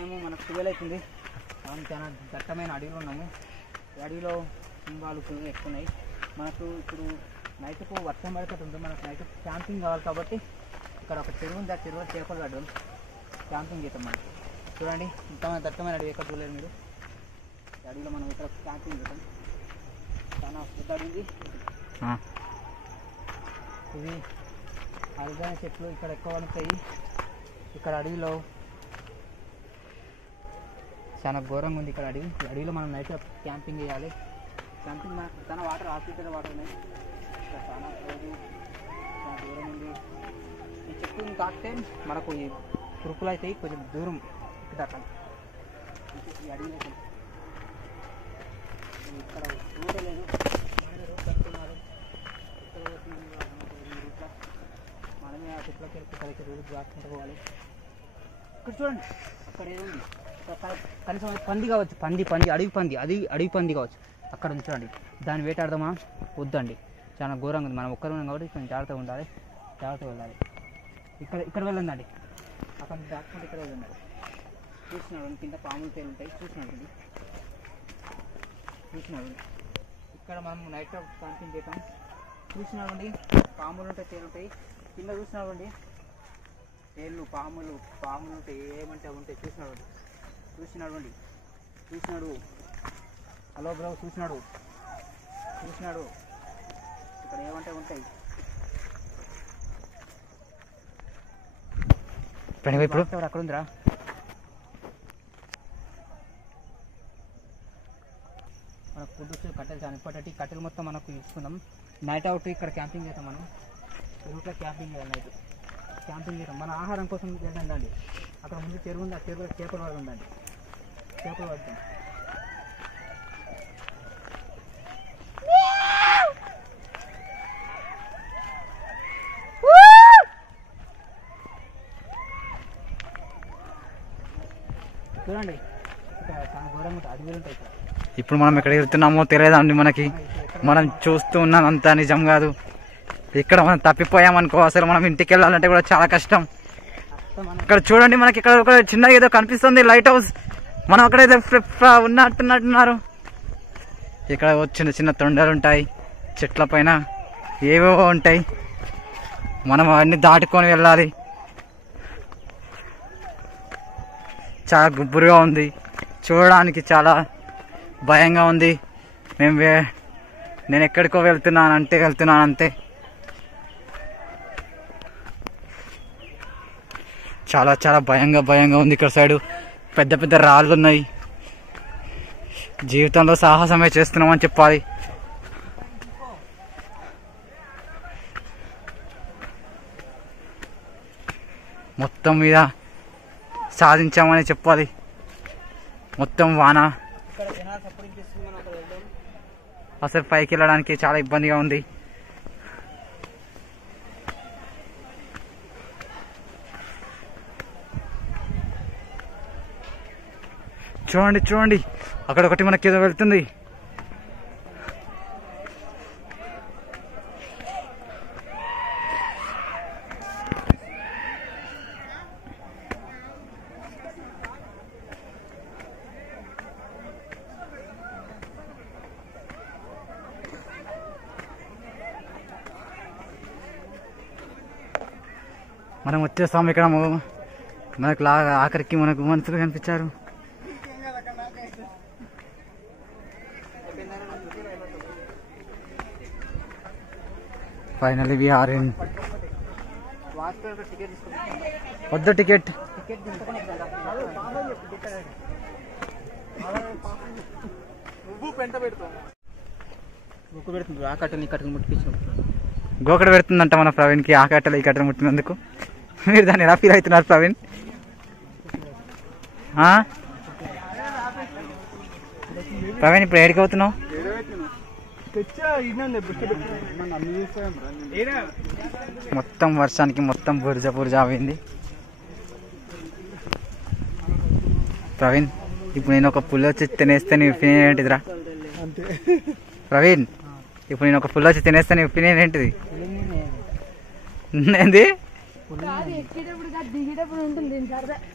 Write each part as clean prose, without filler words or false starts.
Time మనకు 12 అవుతుంది. మనం చాలా దట్టమైన అడవిలో ఉన్నాము. ఈ అడవిలో సింహాలు ఎక్కువ ఉన్నాయి. మనకు ఇప్పుడు నైట్కు వర్షం పడేటట్టు ఉంటుంది. మనకు నైట్ క్యాంపింగ్ కావాలి కాబట్టి ఇక్కడ ఒక చెరువు ఉంది. ఆ చెరువులో చేపలు పడడం క్యాంపింగ్ చేస్తాం. మనం చూడండి ఇంత దట్టమైన అడవి ఎక్కడ చూడలేదు మీరు. ఈ అడవిలో మనం ఇక్కడ క్యాంపింగ్ చేస్తాం. చాలా పెద్ద అడవి. ఇది అరుదైన చెట్లు ఇక్కడ ఎక్కువ ఉంటాయి. ఇక్కడ అడవిలో చాలా ఘోరంగా ఉంది. ఇక్కడ అడవిలో మనం నైట్ క్యాంపింగ్ చేయాలి. క్యాంపింగ్ మనకు చాలా వాటర్ హాస్పిటల్ వాటర్ ఉన్నాయి. ఇక్కడ చాలా రోజు చాలా దూరం ఉంది. ఈ చెట్టు తాకితే మనకు ఈ కురుకులు అవుతాయి. కొంచెం దూరం దాకా ఈ అడవిలో ఇక్కడ చూడలేదు. కట్టుకున్నారు మనమే ఆ చెట్లకి ఇక్కడికి రోజు దాటుకుంటూ పోవాలి. ఇక్కడ చూడండి అక్కడ ఏముంది కనీసం పంది కావచ్చు. పంది అడవి పంది కావచ్చు. అక్కడ ఉంది చూడండి. దాన్ని వేటాడదామా వద్దండి. చాలా ఘోరంగా ఉంది. మనం ఒక్కరు ఉన్నాం కాబట్టి కొంచెం జాగ్రత్తగా ఉండాలి. జాగ్రత్తగా వెళ్ళాలి. ఇక్కడ వెళ్ళండి. అక్కడ దాటుకుంటే ఇక్కడ వెళ్ళండి. చూసినాడు కింద పాములు తేలు ఉంటాయి. చూసినాడు ఇక్కడ మనం నైట్ క్యాంపింగ్ చేద్దాం. చూసినామండి పాములు ఉంటాయి, తేలు ఉంటాయి. కింద చూసినామండి తేళ్ళు పాములు ఉంటాయి. ఏమంటే ఉంటాయి. చూసినాడు. హలో బ్రో చూసినాడు. ఇక్కడ ఏమంటే ఉంటాయి. అక్కడ ఉందిరా. మనకు ఫుడ్ కట్టెలు చాలా ఇప్పటి కట్టెలు మొత్తం మనకు తీసుకుందాం. నైట్ అవుట్ ఇక్కడ క్యాంపింగ్ చేద్దాం. మనం రూట్లో క్యాంపింగ్ చేయాలి. నైట్ క్యాంపింగ్ చేద్దాం. మన ఆహారం కోసం వెళ్ళండి. అక్కడ ముందు చెరువు ఉంది. ఆ చెరువులో చేపలు పడుతుందండి. చేపలు పడతాం. చూడండి ఇక్కడ చాలా ఘోరంగా అడవులు ఉంటాయి. ఇప్పుడు మనం ఎక్కడ వెళ్తున్నామో తెలియదండి మనకి. మనం చూస్తూ ఉన్నాం అంతా నిజం కాదు. ఇక్కడ మనం తప్పిపోయామనుకో అసలు మనం ఇంటికి వెళ్ళాలంటే కూడా చాలా కష్టం. ఇక్కడ చూడండి మనకి ఇక్కడ ఒక చిన్నగా ఏదో కనిపిస్తుంది లైట్ హౌస్. మనం అక్కడ ఏదో ఉన్నట్టున్నారు. ఇక్కడ చిన్న చిన్న తొండలు ఉంటాయి. చెట్ల పైన ఏవేవో ఉంటాయి. మనం అవన్నీ దాటుకొని వెళ్ళాలి. చాలా గుబురుగా ఉంది. చూడడానికి చాలా భయంగా ఉంది. నేను ఎక్కడికో వెళ్తున్నాను అంతే. చాలా చాలా భయంగా ఉంది. ఇక్కడ సైడు పెద్ద పెద్ద రాళ్ళు ఉన్నాయి. జీవితంలో సాహసమే చేస్తున్నామని చెప్పాలి. మొత్తం మీద సాధించామని చెప్పాలి. మొత్తం వాన అసలు పైకి వెళ్ళడానికి చాలా ఇబ్బందిగా ఉంది. చూడండి అక్కడ ఒకటి మనకి ఏదో వెళ్తుంది. మనం వచ్చేస్తాం. ఇక్కడ మనకు ఆఖరికి మనకు మనుషులు కనిపించారు. Finally we are in. వద్దు టికెట్. గోకడ పెడుతుందంట మన ప్రవీణ్కి. ఆ కట్టెలు ఈ కట్టెలు ముట్టినందుకు మీరు దాన్ని ఎలా ఫీల్ అవుతున్నారు ప్రవీణ్? ప్రవీణ్ ఇప్పుడు ఏడికి అవుతున్నావు? మొత్తం వర్షానికి మొత్తం బుర్జ అయింది. ప్రవీణ్ ఇప్పుడు నేను ఒక పుల్ల వచ్చి తినేస్తే నీ ఒపీనియన్ ఏంటిదిరా? ప్రవీణ్ ఇప్పుడు నేను ఒక పుల్ల వచ్చి తినేస్తే నీ ఒపీనియన్ ఏంటిది? ఏంది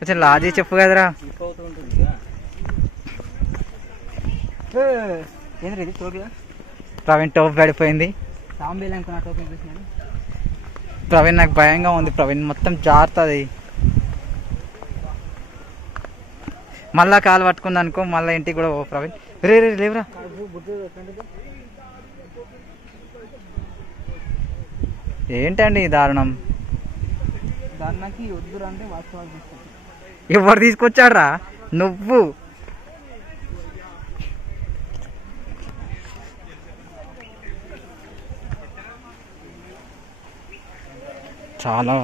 కొంచెం లాజీ చెప్పు కదరా. ఏంద్ర ఇది టోపీ? ప్రవీణ్ టోపీ పడిపోయింది. సాంబేలు అనుకున్నా టోపీ చూసినాను. ప్రవీణ్ నాకు భయంగా ఉంది. ప్రవీణ్ మొత్తం జారుతుంది. మళ్ళా కాలు పట్టుకుంది అనుకో, మళ్ళీ ఇంటికి కూడా పో ప్రవీణ్. రే రే లేవురా. ఏంటండి ఈ దారుణం? దానికి వద్దురా అంటే వాస్తవాలు తీసుకొచ్చి. ఎవరు తీసుకొచ్చాడ్రా? నువ్వు. చాలా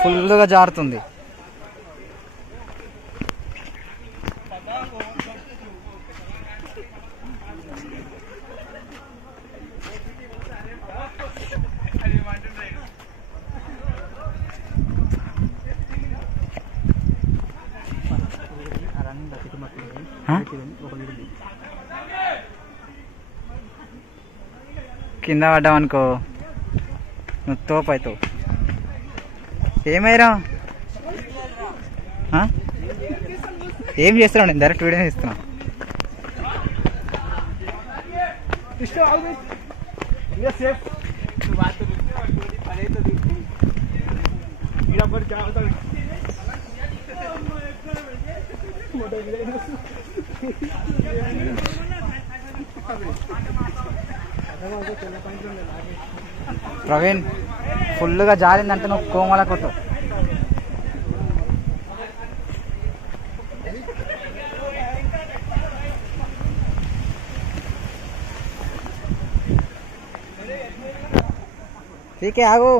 ఫుల్గా జారుతుంది. కింద పడ్డావు అనుకో నువ్వు తోపు అవుతావు. ఏమైరా? ఏం చేస్తున్నావు? నేను డైరెక్ట్ వీడియో ఇస్తున్నా. ప్రవీణ్ ఫుల్గా జారిందంటే నువ్వు కోమల కొట్టు. ठीक है आगो.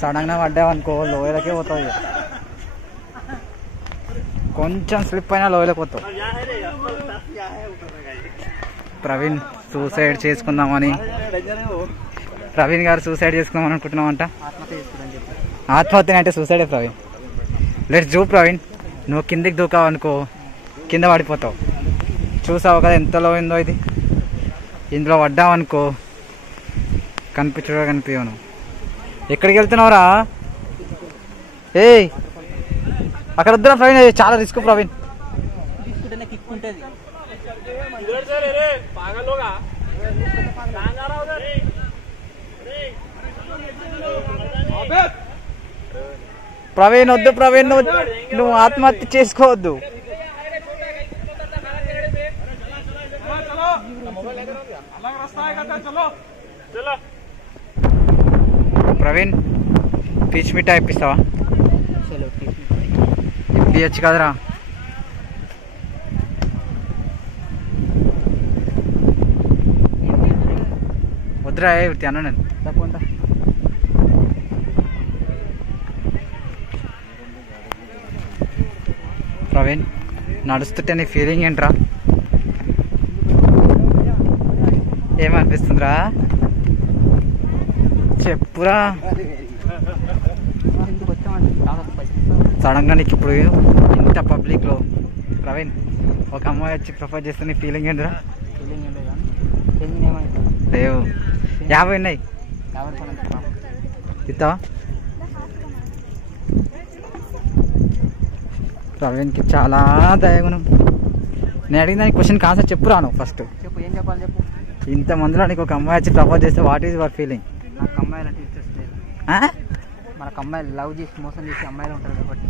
సడన్గా పడ్డావనుకో లోయలకే పోతావు. కొంచెం స్లిప్ అయినా లోయలకు పోతావు. ప్రవీణ్ సూసైడ్ చేసుకుందామని, ప్రవీణ్ గారు సూసైడ్ చేసుకుందాం అనుకుంటున్నామంట. ఆత్మహత్య అంటే సూసైడే ప్రవీణ్. Let's do Praveen. నువ్వు కిందికి దూకావు అనుకో కింద పడిపోతావు. చూసావు కదా ఎంతలో ఉందో ఇది. ఇందులో పడ్డావనుకో కనిపించడం కనిపించవు. నువ్వు ఎక్కడికి వెళ్తున్నావురా? ఏయ్ అక్కడ వద్దురా ప్రవీణ్, చాలా రిస్క్ ప్రవీణ్. ప్రవీణ్ వద్దు ప్రవీణ్, నువ్వు ఆత్మహత్య చేసుకోవద్దు. ప్రవీణ్ పీచ్ మిఠాయి ఇప్పిస్తావా? ఇప్పించచ్చు కదరా. వద్దురా అన్న నేను తప్పకుండా. ప్రవీణ్ నడుస్తుంటే నీ ఫీలింగ్ ఏంట్రా? ఏమనిపిస్తుందిరా చెప్పురా. సడన్గా నీకు ఇప్పుడు ఇంత పబ్లిక్లో ప్రవీణ్ ఒక అమ్మాయి వచ్చి ప్రపోజ్ చేస్తే నీ ఫీలింగ్ ఏంట్రా? లేవు 50 ఉన్నాయి ఇస్తావా? ప్రవీణ్కి చాలా దయగుణం. నేను అడిగిన దానికి క్వశ్చన్కి ఆన్సర్ చెప్పురా. నువ్వు ఫస్ట్ చెప్పు, ఏం చెప్పాలి చెప్పు. ఇంతమందిలో నీకు ఒక అమ్మాయి వచ్చి ప్రపోజ్ చేస్తే వాట్ ఈజ్ యువర్ ఫీలింగ్? నాకు అమ్మాయిలు అంటే ఇంట్రెస్ట్ లేదు. మనకు అమ్మాయిలు లవ్ చేసి మోసం చేసి అమ్మాయిలు ఉంటారు కాబట్టి.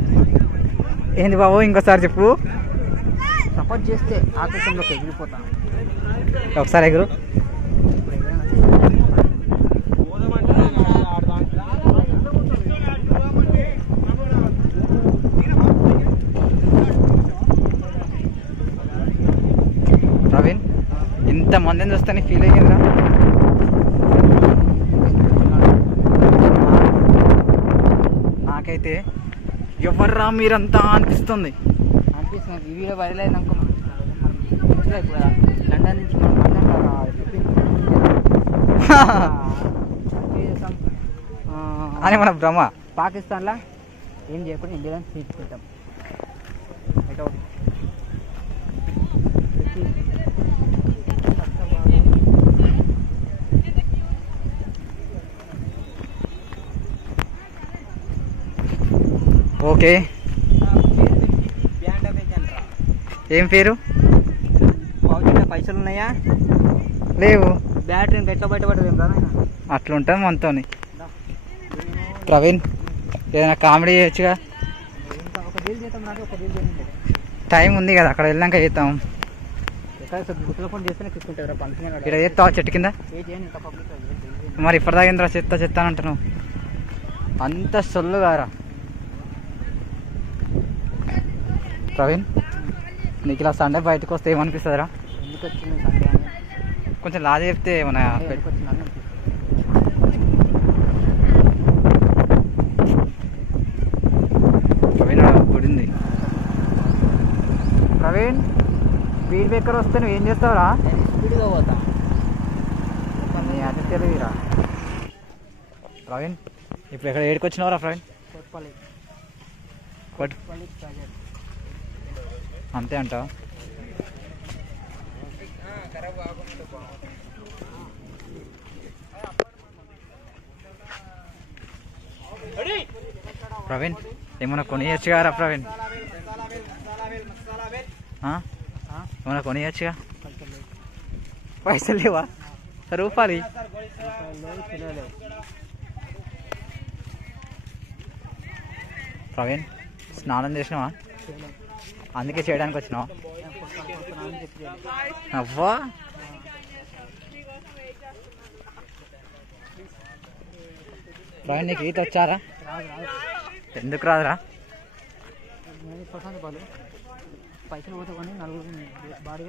ఏంది బాబు ఇంకోసారి చెప్పు. ప్రపోజ్ చేస్తే ఆకాశంలోకి ఎగిరిపోతాను. ఒకసారి ఎగురు. ప్రవీణ్ ఇంతమందిని చూస్తే నీ ఫీల్ అయ్యిందిరా? నాకైతే ఎవర్రా మీరంతా అనిపిస్తుంది. ఈ వీడియో వైరల్ అయినాక లండన్ నుంచి అని మన భ్రమ. పాకిస్తాన్లో ఏం చేయకుండా ఇండియాలో తీసుకుంటాం. ఎటో ఓకే ఏం పేరు? పైసలు ఉన్నాయా? లేవు. బ్యాటరీ ఎట్లా బయటపడదు అట్లుంటుంది మనతో. ప్రవీణ్ ఏదైనా కామెడీ చేయొచ్చుగా. ఒక రీల్ చేద్దాం, నాకు ఒక రీల్ చేయండి. టైం ఉంది కదా, అక్కడ వెళ్ళాక చేద్దాం. గుర్తులో ఫోన్ చేస్తేనే తీసుకుంటారు పంపించిన ఇక్కడ చేస్తావా చెట్టు కింద? మరి ఇప్పటిదాకా చెత్తానంటున్నావు, అంత సొల్లు గారా. ప్రవీణ్ నీకు ఇలా సండే బయటకు వస్తే ఏమనిపిస్తుందిరా? ఎందుకు వచ్చింది సండే అని కొంచెం లా చెప్తే మన ప్రవీణ్ గుడి ఉంది. ప్రవీణ్ స్పీడ్ బ్రేకర్ వస్తే నువ్వు ఏం చేస్తావురా? స్పీడ్గా పోతా. అది తెలియదురా. ప్రవీణ్ ఇప్పుడు ఎక్కడ ఏడుకు వచ్చినావురా ప్రవీణ్? అంతే అంటావు? ప్రవీణ్ ఏమన్నా కొనియచ్చు కదా ప్రవీణ్? ఏమన్నా కొనియచ్చుగా? పైసలు లేవా? రూపాయలు. ప్రవీణ్ స్నానం చేసినావా? అందుకే చేయడానికి వచ్చినావా? అవ్వా ప్రవీణ్ నీకు ఈత వచ్చారా? ఎందుకు రాదురా? పైసలు పోతే కానీ నలుగురు బాడీ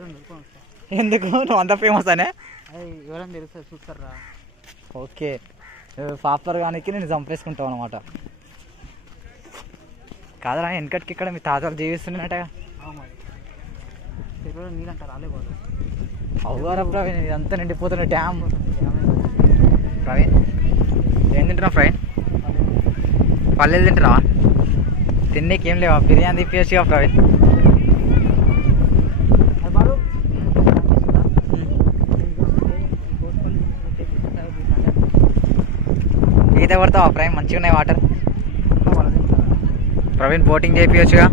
ఎందుకు? నువ్వు అంత ఫేమస్ అనే? అది ఎవరైనా తెలుస్తుంది చూస్తారా? ఓకే పాపులర్ కానీ నేను చంపేసుకుంటావు అనమాట. కాదరా వెనకటికి ఇక్కడ మీ తాతలు జీవిస్తున్నట్టుగా. నీళ్ళంటారు రాలేపోదు. అవుగారా ప్రవీణ్ ఇదంతా నిండిపోతున్న డ్యామ్. ప్రవీణ్ ఏం తింటున్నావు ప్రవీణ్? పల్లెలు తింటున్నావా? తిండికి ఏం లేవా? బిర్యానీ తిప్పేసిగా ప్రవీణ్. ఈత పడతావా ప్రవీణ్? మంచిగా ఉన్నాయి వాటర్. ప్రవీణ్ బోటింగ్ చేయించచ్చుగా.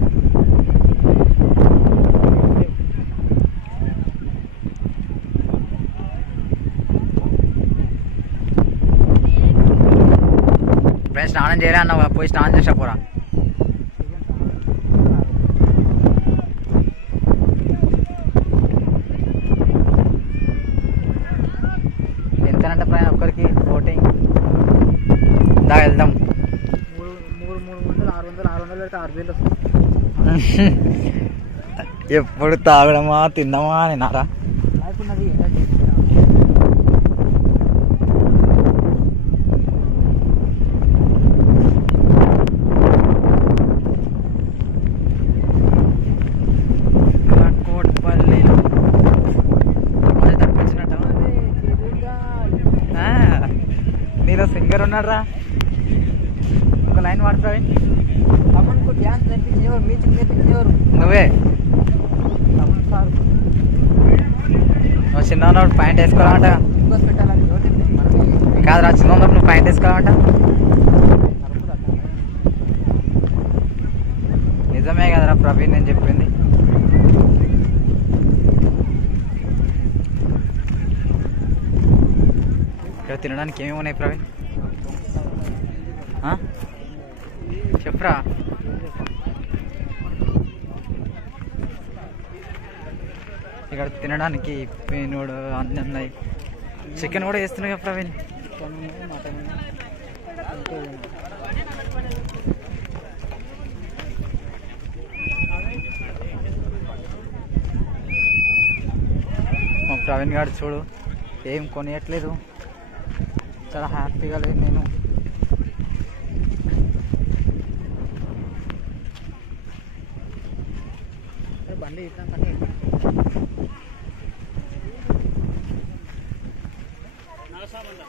ఫ్రెండ్స్ స్నానం చేయలే అన్నావు, పోయి స్నానం చేసా పోరా. ఎంతనంటే ప్రయాణం ఒక్కరికి బోటింగ్? దా వెళ్దాం. 600 అయితే 6000 వస్తుంది. ఎప్పుడు తాగడమా తిన్నామా అని నారా? లేకున్నది కోట్పల్లిలో మరి తప్పించినట్ట. నీలో సింగర్ ఉన్నారా? ఒక లైన్ వాడు ప్రవీణ్. అమ్మకు డ్యాన్స్ నేర్పించేవారు, మ్యూజిక్ నేర్పించేవారు నువ్వే. అమన్ సార్ నువ్వు చిన్న ఉన్నప్పుడు ప్యాంట్ వేసుకోవాలంట పెట్టాలని మనమే కాదురా, చిన్న ఉన్నప్పుడు నువ్వు ప్యాంట్ వేసుకోవాలంట. నిజమే కదరా ప్రవీణ్ నేను చెప్పింది? ఇక్కడ తినడానికి ఏమేమి ఉన్నాయి ప్రవీణ్? చెప్పురా. ఇక్కడ తినడానికి పేనుడు అన్నీ ఉన్నాయి. చికెన్ కూడా వేస్తున్నాయి కదా ప్రవీణ్? మా ప్రవీణ్ గారు చూడు ఏం కొనియట్లేదు, చాలా హ్యాపీగా లేదు. నేను బండి ఇస్తాం కానీ నలసా బండ